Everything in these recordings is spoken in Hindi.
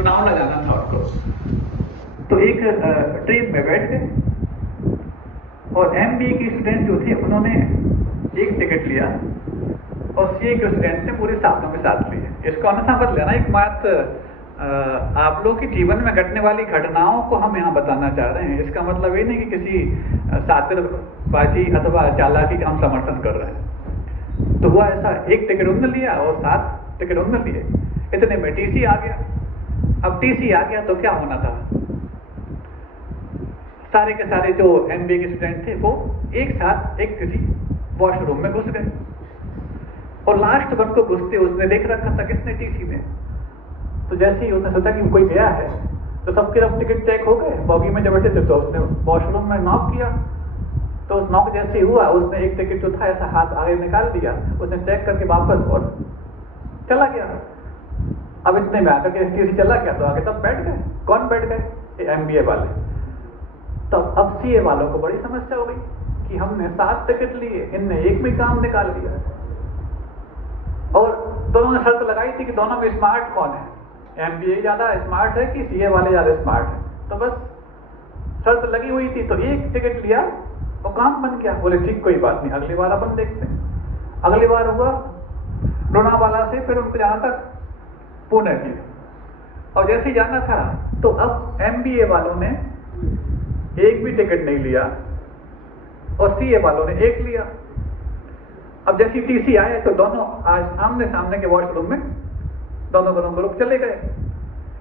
चुनाव लगाना था उनको। तो एक ट्रेन में बैठ गए और MBA के स्टूडेंट जो थे उन्होंने एक टिकट लिया और CA के स्टूडेंट ने पूरे सातों के साथ लिए। इसको अन्यथा मत लेना, एक मात्र आप लोग के जीवन में घटने वाली घटनाओं को हम यहाँ बताना चाह रहे हैं। इसका मतलब ये नहीं कि किसी सातिरबाजी अथवा चालाकी का हम समर्थन कर रहे हैं। तो हुआ ऐसा, एक टिकट उनने लिया और 7 टिकट उनने लिए। इतने में TC आ गया। अब TC आ गया तो क्या होना था, सारे के सारे जो MBA के स्टूडेंट थे वो एक साथ एक किसी वॉशरूम में घुस गए और लास्ट वन को घुसते उसने देख रखा था किसने, TC ने। तो जैसे ही उसने सोचा कि कोई गया है तो सबके अब टिकट चेक हो गए, बॉगी में जब बैठे थे तो उसने वॉशरूम में नॉक किया। तो उस नॉक जैसे ही हुआ उसने एक टिकट जो था ऐसा हाथ आगे निकाल दिया, उसने चेक करके वापस और चला गया। अब इतने में आकर के TC चला गया तो आगे सब बैठ गए। कौन बैठ गए? MBA वाले। तो अब CA वालों को बड़ी समस्या हो गई कि हमने 7 टिकट लिए, इनने एक में काम निकाल दिया। और दोनों ने शर्त लगाई थी कि दोनों में स्मार्ट कौन है, MBA ज्यादा स्मार्ट है कि CA वाले ज्यादा स्मार्ट है। तो बस शर्त लगी हुई थी, तो एक टिकट लिया और काम बन गया। बोले ठीक, कोई बात नहीं, अगली बार अपन देखते हैं। अगली बार हुआ लोनावाला से फिर उनको जाना था पुणे की, और जैसे ही जाना था तो अब MBA वालों ने एक भी टिकट नहीं लिया और CA वालों ने एक लिया। अब जैसे TC आए तो दोनों आज आमने सामने के वॉशरूम में दोनों ग्रुप चले गए।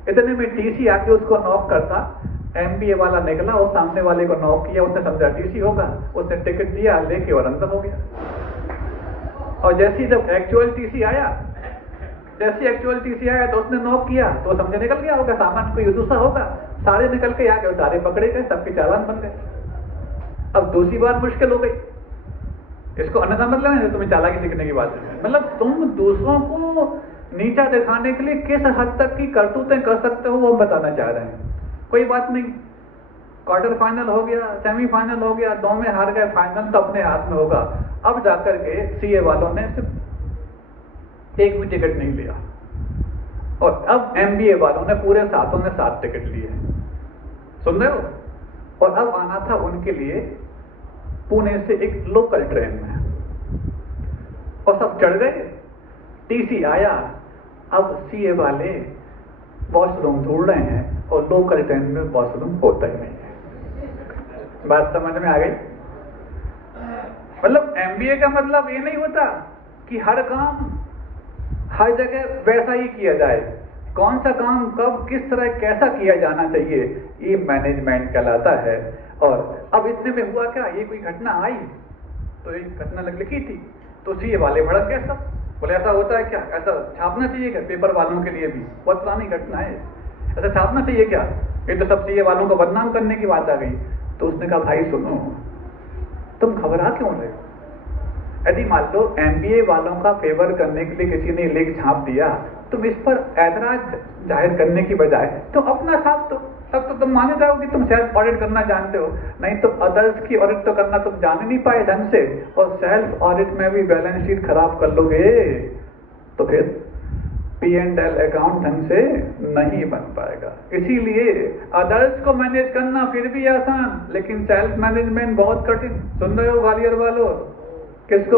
इतने में TC आके उसको नॉक करता, MBA वाला निकला और सामने वाले को नॉक किया। उसने समझा TC होगा, उसने टिकट दिया लेके और अंदर हो गया। और जैसे ही जब एक्चुअल TC आया तो उसने नॉक किया तो समझे निकल गया होगा, सामान कोई दूसरा होगा। सारे निकल के आ गए, सारे पकड़े गए, सबके चालान बन गए। अब दूसरी बार मुश्किल हो गई। इसको अन्यथा मत लेना, तुम्हें चालाकी सीखने की बात है। मतलब तुम दूसरों को नीचा दिखाने के लिए किस हद तक की करतूतें कर सकते हो वो हम बताना चाह रहे हैं। कोई बात नहीं, क्वार्टर फाइनल हो गया, सेमीफाइनल हो गया, 2 में हार गए, फाइनल तो अपने हाथ में होगा। अब जाकर के CA वालों ने सिर्फ एक भी टिकट नहीं लिया और अब MBA वालों ने पूरे सातों ने 7 टिकट लिए। सुन रहे हो? और अब आना था उनके लिए पुणे से एक लोकल ट्रेन में और सब चढ़ गए। TC आया, अब CA वाले वॉशरूम ढूंढ रहे हैं और लोकल ट्रेन में वॉशरूम होता ही नहीं है। बात समझ में आ गई? मतलब MBA का मतलब ये नहीं होता कि हर काम हर जगह वैसा ही किया जाए। कौन सा काम कब किस तरह कैसा किया जाना चाहिए, ये मैनेजमेंट कहलाता है। और अब इतने में हुआ क्या, ये कोई घटना आई तो एक घटना लिखी थी तो CA वाले भड़क गए सब। बोले ऐसा होता है क्या, ऐसा छापना चाहिए क्या पेपर वालों के लिए भी, बहुत पुरानी घटना है, ऐसा छापना चाहिए क्या, ये तो सब CA वालों को बदनाम करने की बात आ गई। तो उसने कहा भाई सुनो, तुम घबरा क्यों रहे हो? यदि मान लो MBA वालों का फेवर करने के लिए किसी ने लिख छाप दिया, तुम इस पर ऐतराज जाहिर करने की बजाय तुम अपना छाप दो। तब तो तुम माने जाओ कि तुम सेल्फ ऑडिट करना जानते हो, नहीं तो अदर्स की ऑडिट तो करना तुम जान ही नहीं पाए ढंग से, और सेल्फ ऑडिट में भी बैलेंस शीट खराब कर लोगे तो फिर P&L अकाउंट ढंग से नहीं बन पाएगा। इसीलिए अदर्स को मैनेज करना फिर भी आसान, लेकिन सेल्फ मैनेजमेंट बहुत कठिन। सुन रहे हो ग्वालियर वालों? किसको